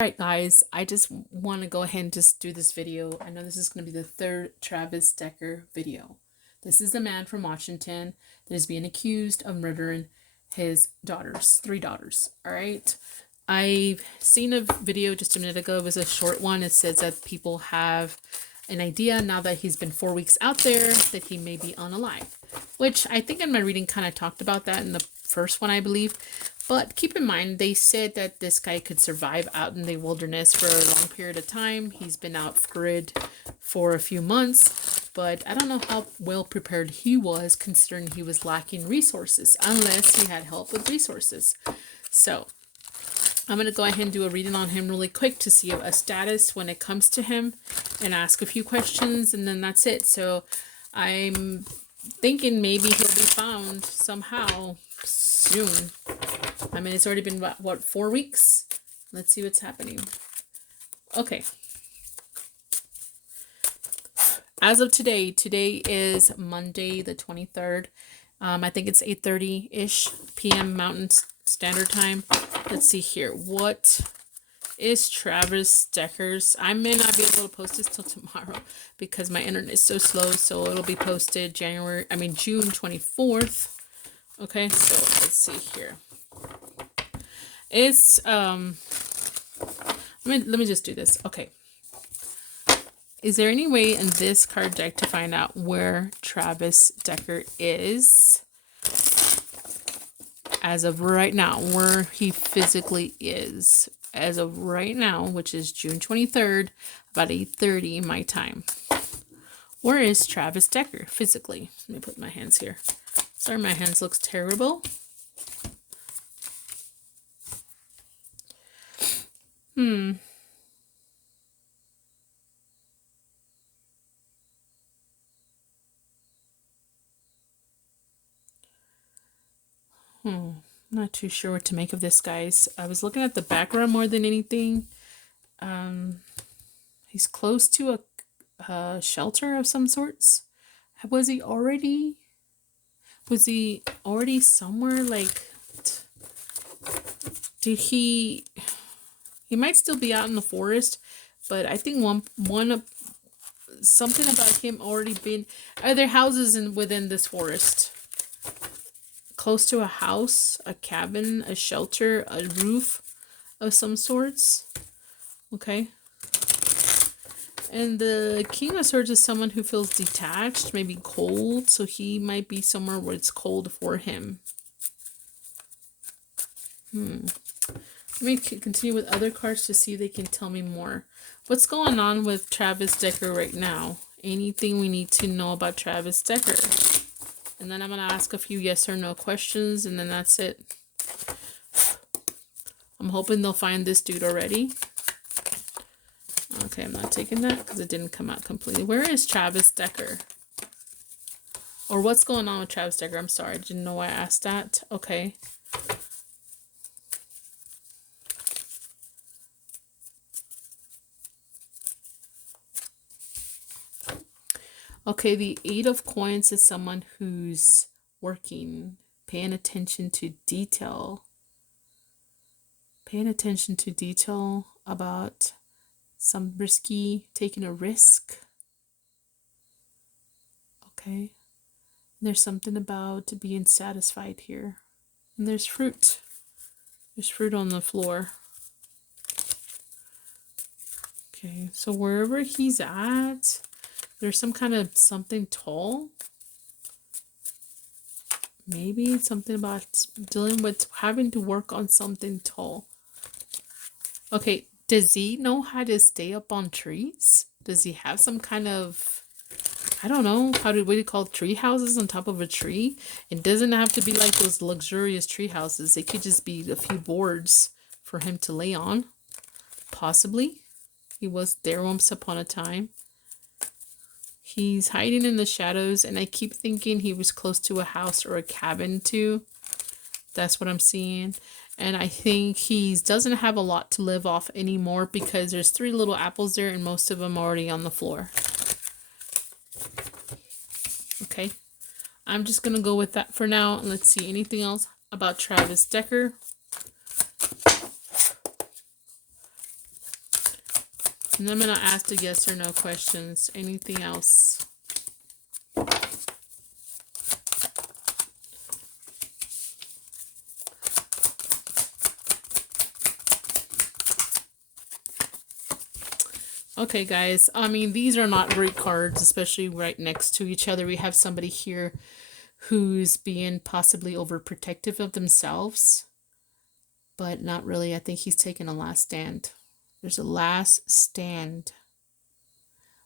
Alright guys, I just want to go ahead and just do this video. I know this is going to be the third Travis Decker video. This is the man from Washington that is being accused of murdering his daughters, 3 daughters. Alright, I've seen a video just a minute ago. It was a short one. It says that people have an idea now that he's been 4 weeks out there that he may be unalive, which I think in my reading kind of talked about that in the first one, I believe. But keep in mind, they said that this guy could survive out in the wilderness for a long period of time. He's been out grid for a few months, but I don't know how well prepared he was considering he was lacking resources, unless he had help with resources. So I'm going to go ahead and do a reading on him really quick to see a status when it comes to him and ask a few questions, and then that's it. So I'm thinking maybe he'll be found somehow soon. I mean, it's already been, what 4 weeks? Let's see what's happening. Okay. As of today is Monday the 23rd. I think it's 8:30-ish p.m. Mountain Standard Time. Let's see here. What is Travis Decker's? I may not be able to post this till tomorrow because my internet is so slow. So it'll be posted June 24th. Okay, so let's see here. It's let me just do this. Okay. Is there any way in this card deck to find out where Travis Decker is as of right now, where he physically is as of right now, which is June 23rd, about 8:30 my time? Where is Travis Decker physically? Let me put my hands here. Sorry, my hands looks terrible. Not too sure what to make of this, guys. I was looking at the background more than anything. He's close to a shelter of some sorts. Was he already somewhere? Like, did he might still be out in the forest, but I think something about him already being, are there houses within this forest? Close to a house, a cabin, a shelter, a roof of some sorts. Okay. And the King of Swords is someone who feels detached, maybe cold, so he might be somewhere where it's cold for him. Let me continue with other cards to see if they can tell me more. What's going on with Travis Decker right now? Anything we need to know about Travis Decker? And then I'm going to ask a few yes or no questions, and then that's it. I'm hoping they'll find this dude already. Okay, I'm not taking that because it didn't come out completely. Where is Travis Decker? Or what's going on with Travis Decker? I'm sorry, I didn't know why I asked that. Okay. Okay, the 8 of Coins is someone who's working, paying attention to detail. Paying attention to detail about some taking a risk. Okay. There's something about being satisfied here. And there's fruit. There's fruit on the floor. Okay, so wherever he's at, there's some kind of something tall. Maybe something about dealing with having to work on something tall. Okay, does he know how to stay up on trees? Does he have some kind of, I don't know, what do you call tree houses on top of a tree? It doesn't have to be like those luxurious tree houses. It could just be a few boards for him to lay on. Possibly. He was there once upon a time. He's hiding in the shadows, and I keep thinking he was close to a house or a cabin too. That's what I'm seeing. And I think he doesn't have a lot to live off anymore because there's 3 little apples there and most of them already on the floor. Okay. I'm just going to go with that for now. And let's see anything else about Travis Decker. And I'm going to ask the yes or no questions. Anything else? Okay, guys. I mean, these are not great cards, especially right next to each other. We have somebody here who's being possibly overprotective of themselves, but not really. I think he's taking a last stand. There's a last stand.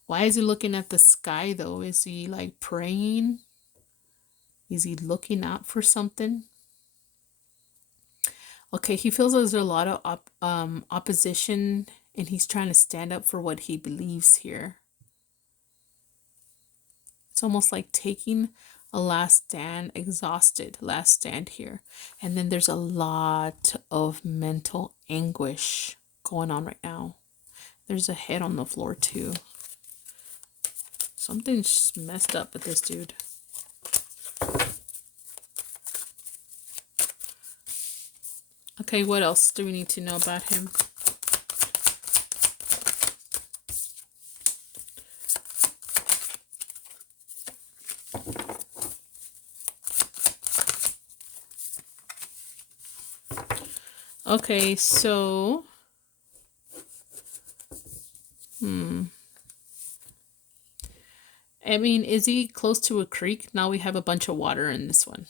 Why is he looking at the sky, though? Is he, like, praying? Is he looking out for something? Okay, he feels there's a lot of opposition, and he's trying to stand up for what he believes here. It's almost like taking a last stand, exhausted last stand here. And then there's a lot of mental anguish going on right now. There's a head on the floor too. Something's messed up with this dude. Okay, what else do we need to know about him? Okay, so I mean, is he close to a creek? Now we have a bunch of water in this one.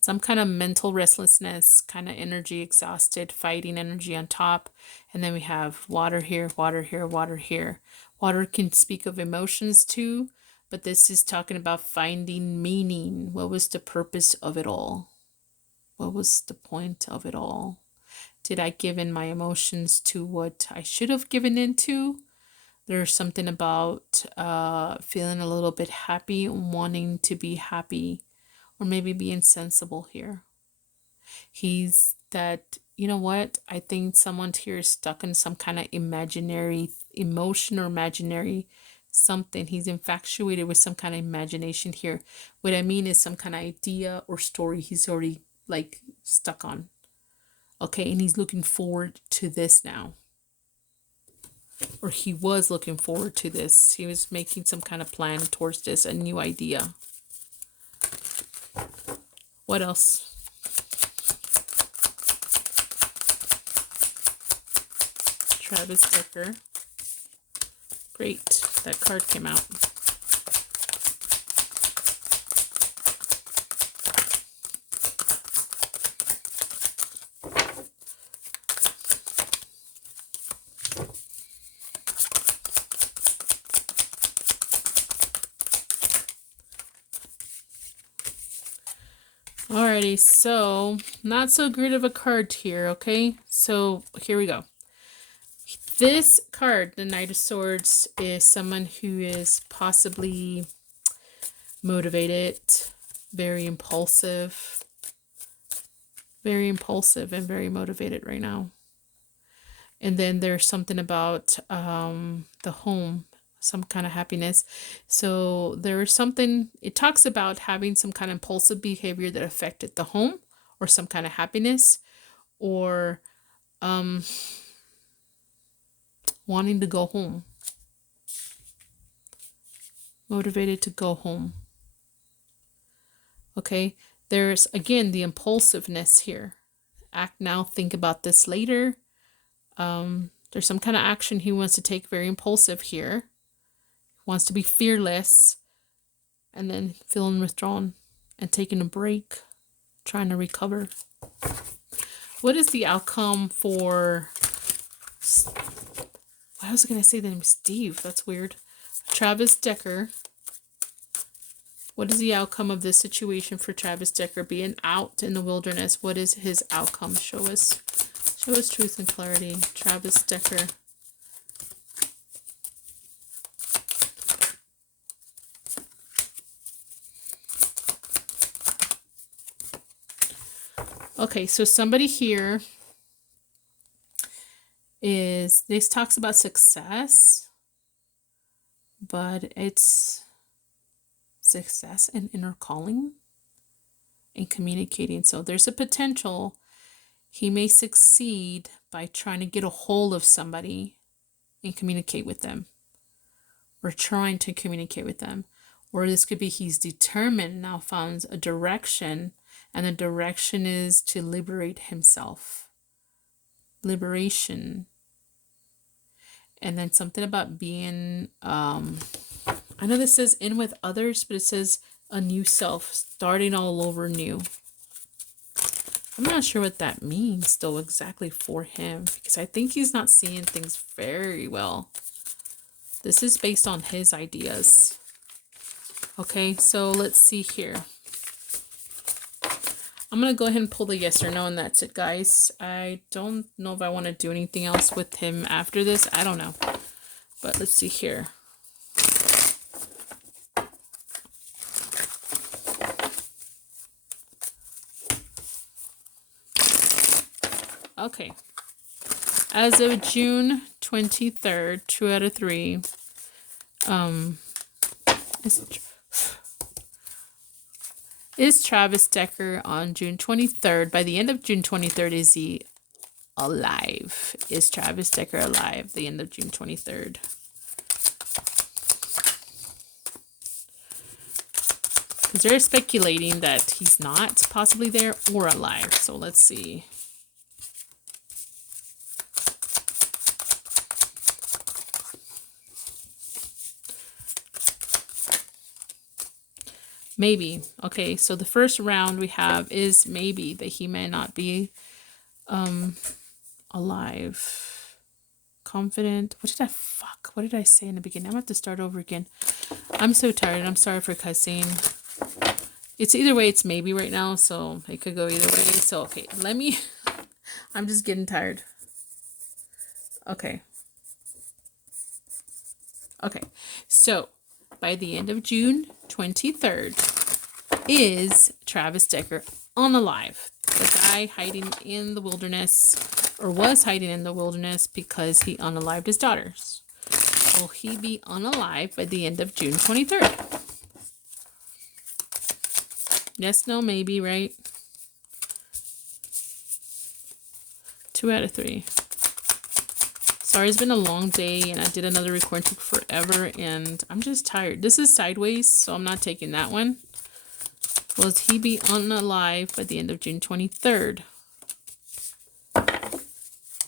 Some kind of mental restlessness, kind of energy exhausted, fighting energy on top. And then we have water here, water here, water here. Water can speak of emotions too, but this is talking about finding meaning. What was the purpose of it all? What was the point of it all? Did I give in my emotions to what I should have given into? There's something about feeling a little bit happy, wanting to be happy, or maybe being sensible here. He's that, you know what? I think someone here is stuck in some kind of imaginary emotion or imaginary something. He's infatuated with some kind of imagination here. What I mean is some kind of idea or story he's already like stuck on. Okay, and he's looking forward to this now. Or he was looking forward to this. He was making some kind of plan towards this, a new idea. What else? Travis Decker. Great, that card came out. Alrighty, so not so great of a card here, okay? So here we go. This card, the Knight of Swords, is someone who is possibly motivated, very impulsive and very motivated right now. And then there's something about the home, some kind of happiness. So there's something, it talks about having some kind of impulsive behavior that affected the home or some kind of happiness, or wanting to go home. Motivated to go home. Okay, there's again the impulsiveness here. Act now, think about this later. There's some kind of action he wants to take, very impulsive here. Wants to be fearless, and then feeling withdrawn and taking a break, trying to recover. What is the outcome for... Why was I going to say the name Steve? That's weird. Travis Decker. What is the outcome of this situation for Travis Decker being out in the wilderness? What is his outcome? Show us truth and clarity. Travis Decker. Okay, so somebody here is, this talks about success, but it's success and inner calling and communicating. So there's a potential He may succeed by trying to get a hold of somebody and communicate with them, or trying to communicate with them. Or this could be he's determined, now found a direction, and the direction is to liberate himself. Liberation. And then something about being, I know this says in with others, but it says a new self, starting all over new. I'm not sure what that means though exactly for him, because I think he's not seeing things very well. This is based on his ideas. Okay, so let's see here. I'm going to go ahead and pull the yes or no, and that's it, guys. I don't know if I want to do anything else with him after this. I don't know. But let's see here. Okay. As of June 23rd, 2 out of 3. Is Travis Decker on June 23rd? By the end of June 23rd, is he alive? Is Travis Decker alive the end of June 23rd? Because they're speculating that he's not possibly there or alive. So let's see. Maybe. Okay, so the first round we have is maybe that he may not be alive. Confident. What did I say in the beginning? I'm going to have to start over again. I'm so tired. I'm sorry for cussing. It's either way, it's maybe right now, so it could go either way. So, okay, I'm just getting tired. Okay. Okay, so by the end of June 23rd, is Travis Decker unalive? The guy hiding in the wilderness, or was hiding in the wilderness because he unalived his daughters. Will he be unalive by the end of June 23rd? Yes, no, maybe, right? 2 out of 3. Sorry, it's been a long day, and I did another recording, took forever, and I'm just tired. This is sideways, so I'm not taking that one. Will he be unalive by the end of June 23rd?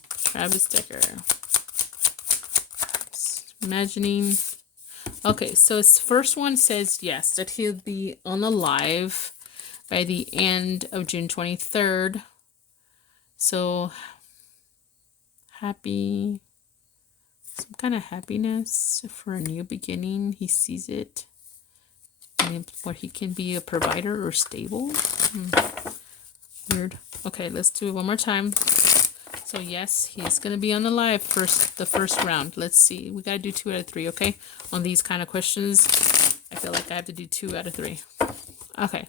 Travis Decker. Imagining. Okay, so his first one says yes, that he'll be unalive by the end of June 23rd. So, happy. Some kind of happiness for a new beginning. He sees it. And where he can be a provider or stable. Weird. Okay, let's do it one more time. So yes, he's going to be unalive the first round. Let's see. We got to do 2 out of 3, okay? On these kind of questions, I feel like I have to do 2 out of 3. Okay.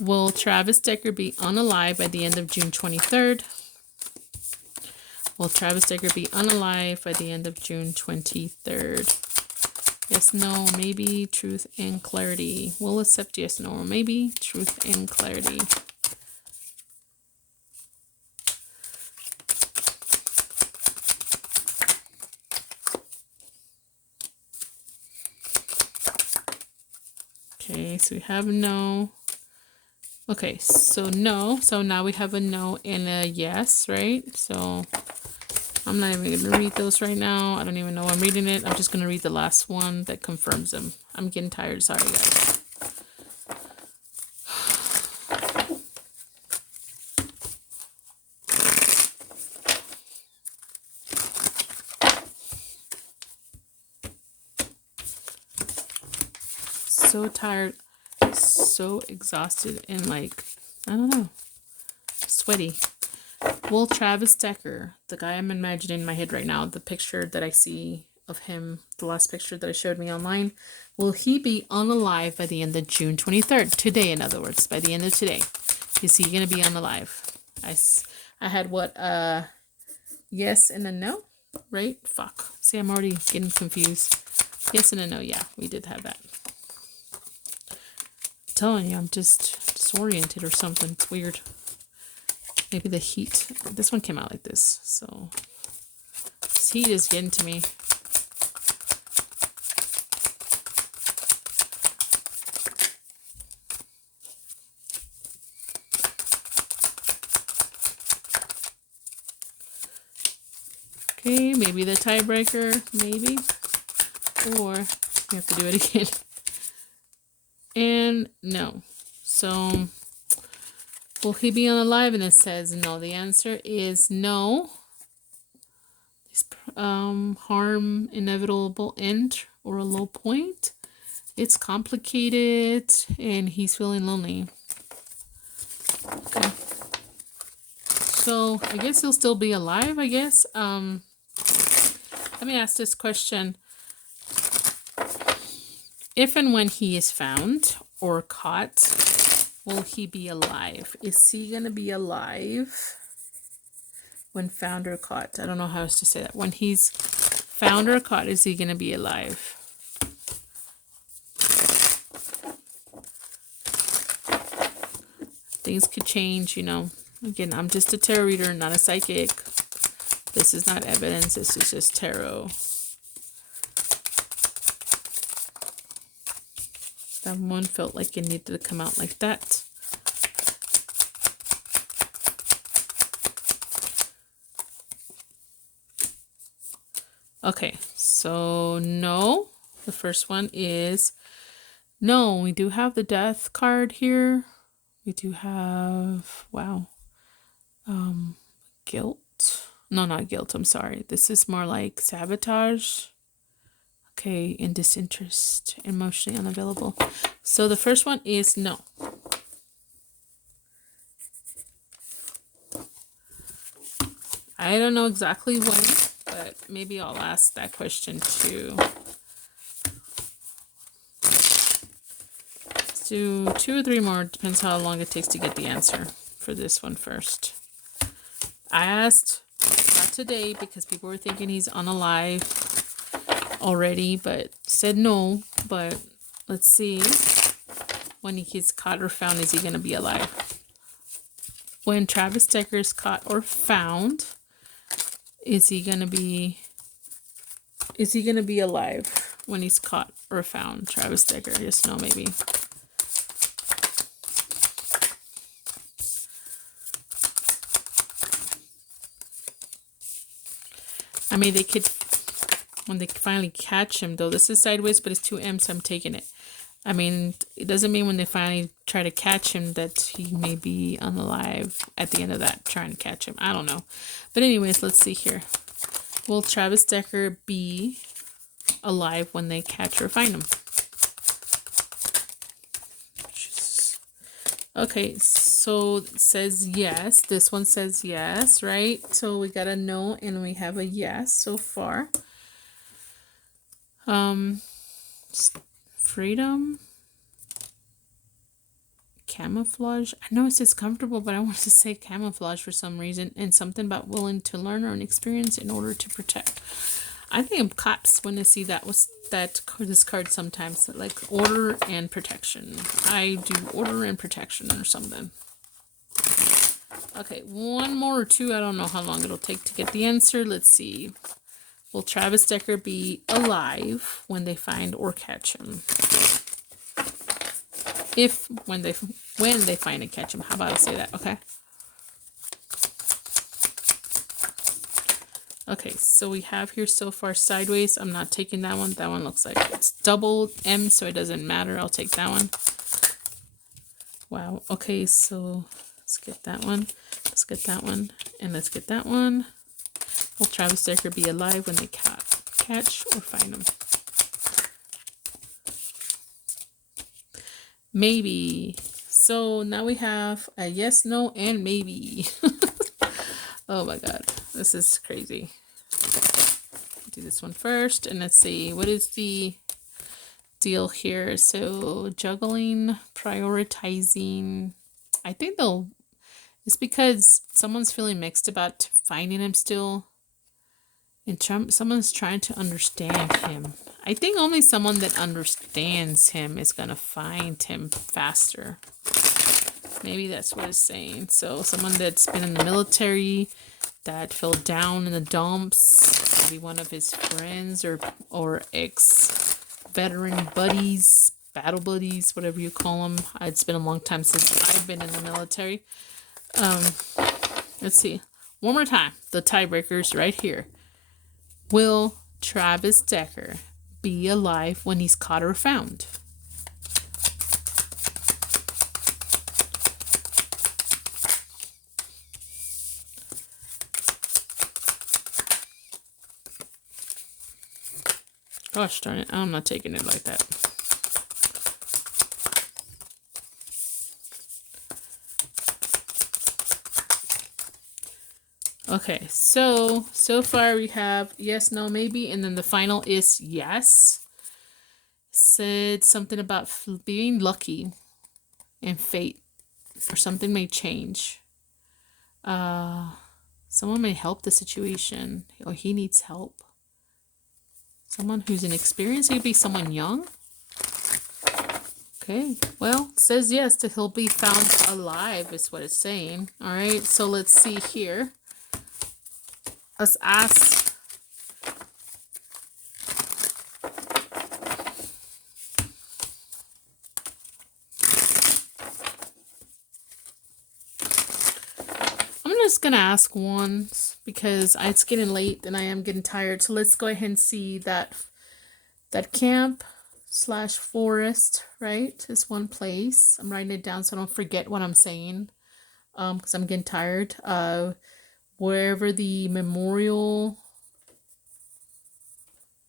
Will Travis Decker be unalive by the end of June 23rd? Will Travis Decker be unalive by the end of June 23rd? Yes, no, maybe, truth, and clarity. We'll accept yes, no, or maybe, truth, and clarity. Okay, so we have no. Okay, so no. So now we have a no and a yes, right? So I'm not even going to read those right now. I don't even know I'm reading it. I'm just going to read the last one that confirms them. I'm getting tired. Sorry, guys. So tired, so exhausted, and like, I don't know, sweaty. Will Travis Decker, the guy I'm imagining in my head right now, the picture that I see of him, the last picture that I showed me online, will he be unalive by the end of June 23rd? Today, in other words, by the end of today. Is he going to be unalive? I had what, yes and a no, right? Fuck. See, I'm already getting confused. Yes and a no, yeah, we did have that. I'm telling you, I'm just disoriented or something. It's weird. Maybe the heat. This one came out like this, so this heat is getting to me. Okay, maybe the tiebreaker, maybe. Or you have to do it again. And no. So, will he be unalive? And it says no. The answer is no. Harm, inevitable end, or a low point. It's complicated, and he's feeling lonely. Okay. So, I guess he'll still be alive, I guess. Let me ask this question. If and when he is found or caught, will he be alive? Is he going to be alive when found or caught? I don't know how else to say that. When he's found or caught, is he going to be alive? Things could change, you know. Again, I'm just a tarot reader, not a psychic. This is not evidence. This is just tarot. That one felt like it needed to come out like that. Okay, so no. The first one is no. We do have the death card here. We do have, wow, guilt. No, not guilt. I'm sorry. This is more like sabotage. Okay, in disinterest, emotionally unavailable. So the first one is no. I don't know exactly when, but maybe I'll ask that question too. Let's do 2 or 3 more. Depends how long it takes to get the answer for this one first. I asked, not today, because people were thinking he's unalive already, but said no. But let's see, when he gets caught or found, is he going to be alive? When Travis Decker is caught or found, is he going to be alive when he's caught or found? Travis Decker, yes, no, maybe. I mean, they could, when they finally catch him, though, this is sideways, but it's 2M, so I'm taking it. I mean, it doesn't mean when they finally try to catch him that he may be unalive at the end of that, trying to catch him. I don't know. But anyways, let's see here. Will Travis Decker be alive when they catch or find him? Okay, so it says yes. This one says yes, right? So we got a no and we have a yes so far. Freedom, camouflage. I know it says comfortable, but I want to say camouflage for some reason, and something about willing to learn or an experience in order to protect. I think I'm cops when I see this card sometimes, like order and protection. I do order and protection or something. Okay, 1 more or 2. I don't know how long it'll take to get the answer. Let's see. Will Travis Decker be alive when they find or catch him? When they find and catch him. How about I say that? Okay. Okay, so we have here so far sideways. I'm not taking that one. That one looks like it's double M, so it doesn't matter. I'll take that one. Wow. Okay, so let's get that one. Let's get that one. And let's get that one. Will Travis Decker be alive when they catch or find him? Maybe. So now we have a yes, no, and maybe. Oh my god, this is crazy. Do this one first, and let's see, what is the deal here? So juggling, prioritizing. I think it's because someone's feeling mixed about finding him still. And someone's trying to understand him. I think only someone that understands him is going to find him faster. Maybe that's what it's saying. So someone that's been in the military, that fell down in the dumps, maybe one of his friends or ex-veteran buddies, battle buddies, whatever you call them. It's been a long time since I've been in the military. Let's see. One more time. The tiebreakers right here. Will Travis Decker be alive when he's caught or found? Gosh darn it, I'm not taking it like that. Okay, so far we have yes, no, maybe, and then the final is yes. Said something about being lucky and fate, or something may change. Someone may help the situation, or he needs help. Someone who's inexperienced. It could be someone young. Okay, well, it says yes, that he'll be found alive is what it's saying. All right, so let's see here. Let's ask. I'm just going to ask once because it's getting late and I am getting tired. So let's go ahead and see that camp / forest, right, is one place. I'm writing it down so I don't forget what I'm saying because I'm getting tired. Wherever the memorial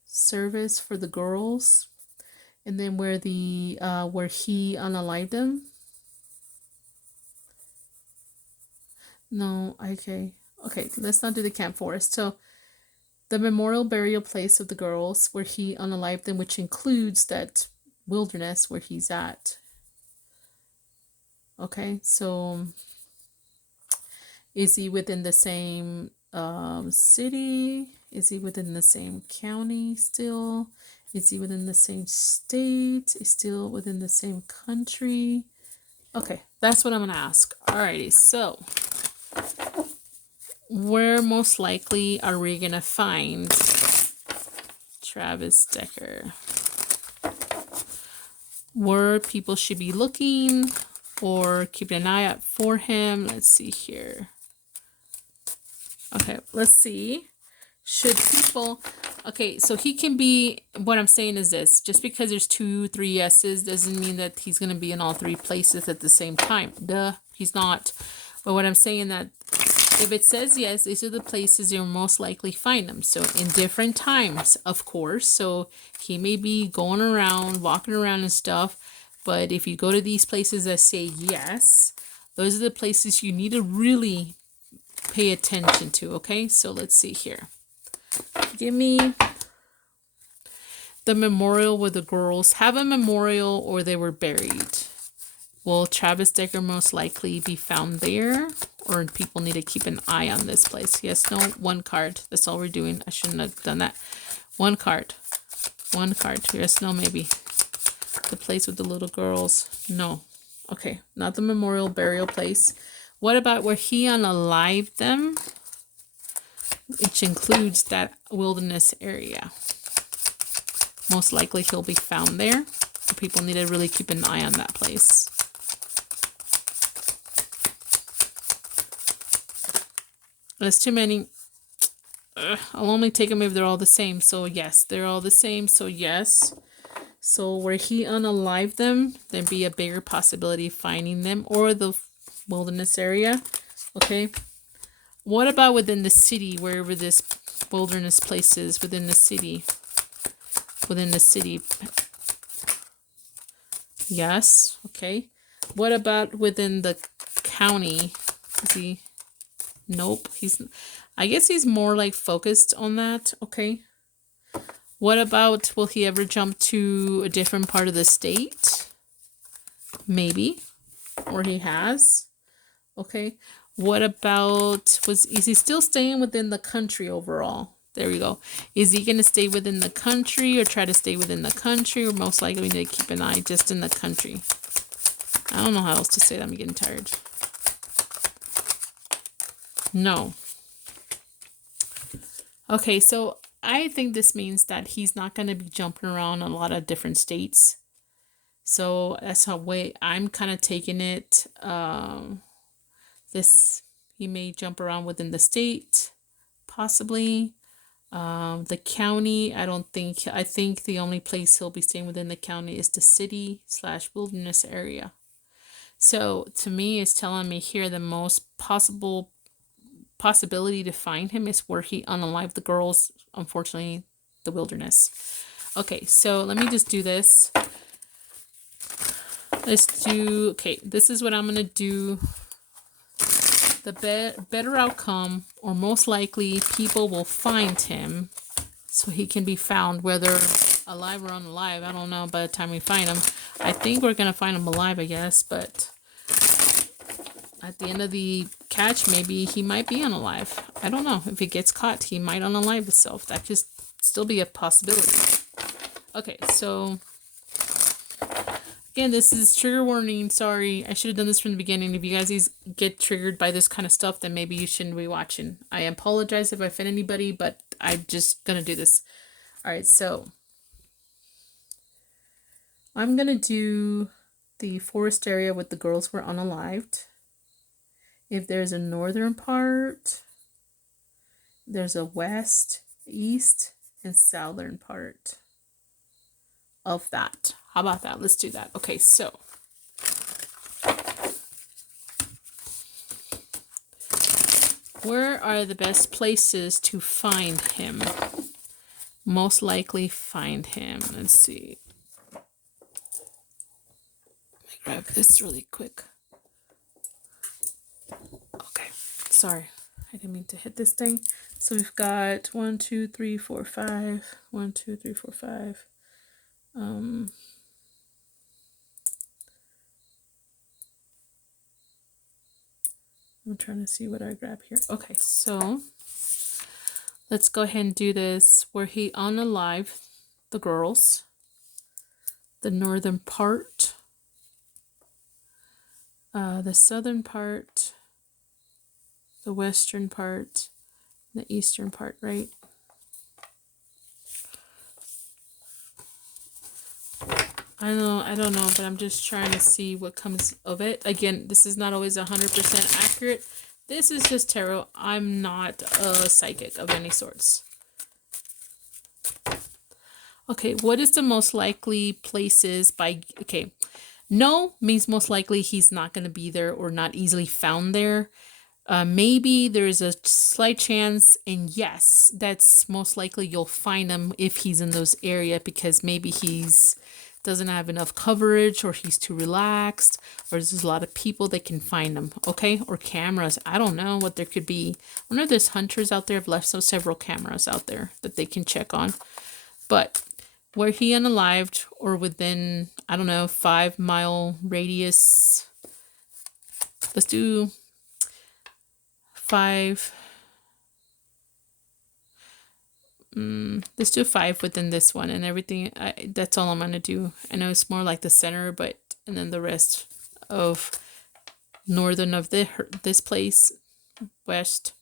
service for the girls, and then where he unalived them. No, okay, let's not do the camp forest. So the memorial burial place of the girls where he unalived them, which includes that wilderness where he's at. Okay, so is he within the same city? Is he within the same county still? Is he within the same state? Is still within the same country? Okay, that's what I'm gonna ask. Alrighty, so where most likely are we gonna find Travis Decker? Where people should be looking or keeping an eye out for him? Let's see here. Okay, let's see. Should people... Okay, so he can be... What I'm saying is this. Just because there's 2, 3 yeses doesn't mean that he's going to be in all 3 places at the same time. Duh, he's not. But what I'm saying that if it says yes, these are the places you'll most likely find them. So in different times, of course. So he may be going around, walking around and stuff. But if you go to these places that say yes, those are the places you need to really pay attention to. Okay, so let's see here. Give me the memorial where the girls have a memorial or they were buried. Will Travis Decker most likely be found there, or people need to keep an eye on this place? Yes, no, 1 card. That's all we're doing. I shouldn't have done that. 1 card. 1 card. Yes, no, maybe. The place with the little girls. No. Okay, not the memorial burial place. What about where he unalived them? Which includes that wilderness area. Most likely he'll be found there. People need to really keep an eye on that place. There's too many. I'll only take them if they're all the same. So yes, they're all the same. So yes. So where he unalived them, there'd be a bigger possibility of finding them, or the wilderness area. Okay. What about within the city, wherever this wilderness place is within the city? Within the city. Yes. Okay. What about within the county? Is he? Nope. I guess he's more like focused on that. Okay. What about, will he ever jump to a different part of the state? Maybe. Or he has. Okay. What about, is he still staying within the country overall? There we go. Is he going to stay within the country or try to stay within the country? Or most likely we need to keep an eye just in the country. I don't know how else to say that. I'm getting tired. No. Okay, so I think this means that he's not going to be jumping around a lot of different states. So that's how way I'm kind of taking it. He may jump around within the state, possibly. The county, I think the only place he'll be staying within the county is the city/wilderness area. So to me, it's telling me here the most possibility to find him is where he unalived the girls, unfortunately, the wilderness. Okay, so let me just do this. Okay, this is what I'm going to do. The better outcome, or most likely people will find him so he can be found, whether alive or unalive. I don't know by the time we find him. I think we're going to find him alive, I guess, but at the end of the catch, maybe he might be unalive. I don't know. If he gets caught, he might unalive himself. That could still be a possibility. Okay, so again, this is trigger warning. Sorry, I should have done this from the beginning. If you guys get triggered by this kind of stuff, then maybe you shouldn't be watching. I apologize if I offend anybody, but I'm just going to do this. All right, so I'm going to do the forest area with the girls who were unalived. If there's a northern part, there's a west, east, and southern part of that. How about that? Let's do that. Okay, so where are the best places to find him? Most likely find him. Let's see. Let me grab this really quick. Okay, sorry. I didn't mean to hit this thing. So we've got 1, 2, 3, 4, 5. 1, 2, 3, 4, 5. I'm trying to see what I grab here. Okay, so let's go ahead and do this where he unalived the girls. The northern part. The southern part. The western part. The eastern part, right? I don't know, but I'm just trying to see what comes of it. Again, this is not always 100% accurate. This is just tarot. I'm not a psychic of any sorts. Okay, what is the most likely places by... Okay, no means most likely he's not going to be there or not easily found there. Maybe there's a slight chance, and yes, that's most likely you'll find him if he's in those area, because maybe he's doesn't have enough coverage, or he's too relaxed, or there's a lot of people that can find him, okay? Or cameras. I don't know what there could be. I wonder if there's hunters out there have left several cameras out there that they can check on. But where he unalived, or within, I don't know, 5-mile radius. Let's do 5. Let's do 5 within this one, and everything. That's all I'm gonna do. I know it's more like the center, but and then the rest of northern of this place, west,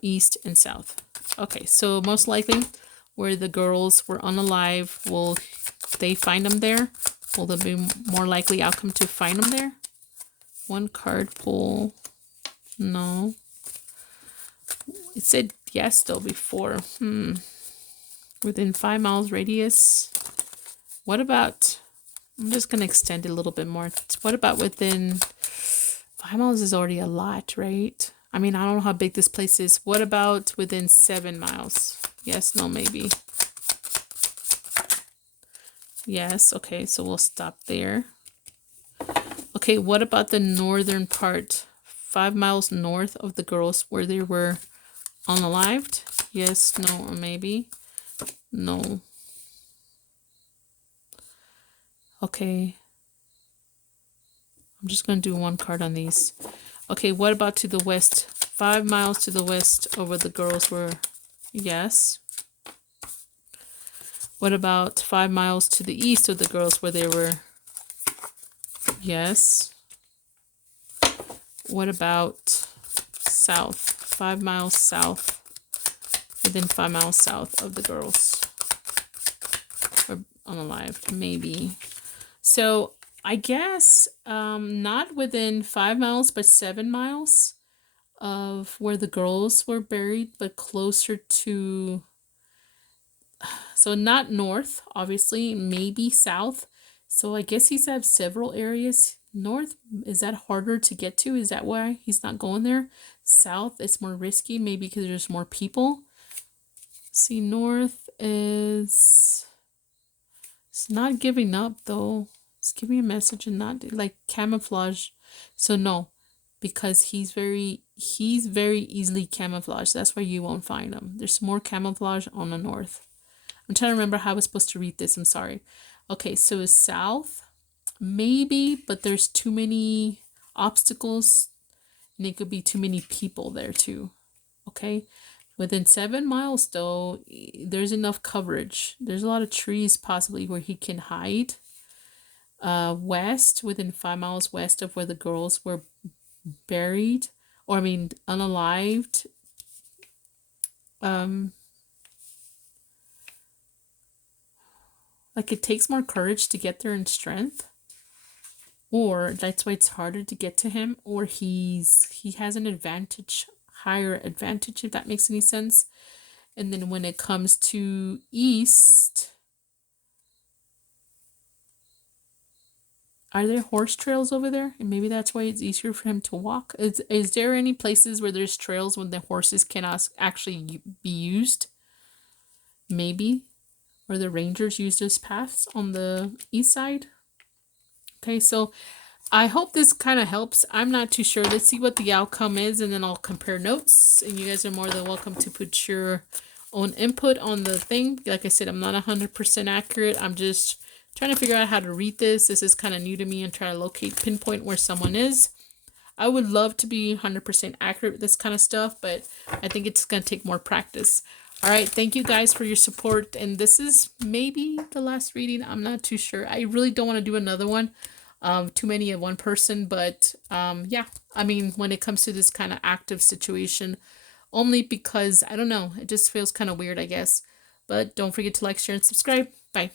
east and south. Okay, so most likely where the girls were unalive, will they find them there? Will there be more likely outcome to find them there? One card pull. No. It said yes though before. Within 5 miles radius. What about, I'm just going to extend it a little bit more. What about within 5 miles is already a lot, right? I mean, I don't know how big this place is. What about within 7 miles? Yes, no, maybe. Yes, okay, so we'll stop there. Okay, what about the northern part? 5 miles north of the girls where they were unalived? Yes, no, or maybe. No. Okay. I'm just going to do one card on these. Okay, what about to the west? 5 miles to the west over the girls were... Yes. What about 5 miles to the east of the girls where they were... Yes. What about south? 5 miles south. Within 5 miles south of the girls. Or unalived, maybe. So I guess not within 5 miles, but 7 miles of where the girls were buried, but closer to, so not north, obviously, maybe south. So I guess he's had several areas. North, is that harder to get to? Is that why he's not going there? South, it's more risky, maybe because there's more people. See, north is, it's not giving up though. It's giving a message and not like camouflage. So no, because he's very easily camouflaged. That's why you won't find him. There's more camouflage on the north. I'm trying to remember how I was supposed to read this. I'm sorry. Okay, so south, maybe, but there's too many obstacles and it could be too many people there too. Okay, within 7 miles though, there's enough coverage. There's a lot of trees possibly where he can hide. West, within 5 miles west of where the girls were buried, or I mean unalived. Like it takes more courage to get there and strength, or that's why it's harder to get to him, or he has an advantage, higher advantage, if that makes any sense. And then when it comes to east, are there horse trails over there? And maybe that's why it's easier for him to walk. Is there any places where there's trails when the horses cannot actually be used? Maybe. Or the rangers use those paths on the east side. Okay, so I hope this kind of helps. I'm not too sure. Let's see what the outcome is, and then I'll compare notes. And you guys are more than welcome to put your own input on the thing. Like I said, I'm not 100% accurate. I'm just trying to figure out how to read this. This is kind of new to me and try to pinpoint where someone is. I would love to be 100% accurate with this kind of stuff, but I think it's going to take more practice. All right, thank you guys for your support. And this is maybe the last reading. I'm not too sure. I really don't want to do another one. Too many of one person, but yeah, I mean, when it comes to this kind of active situation, only because, I don't know, it just feels kind of weird, I guess. But don't forget to like, share, and subscribe. Bye.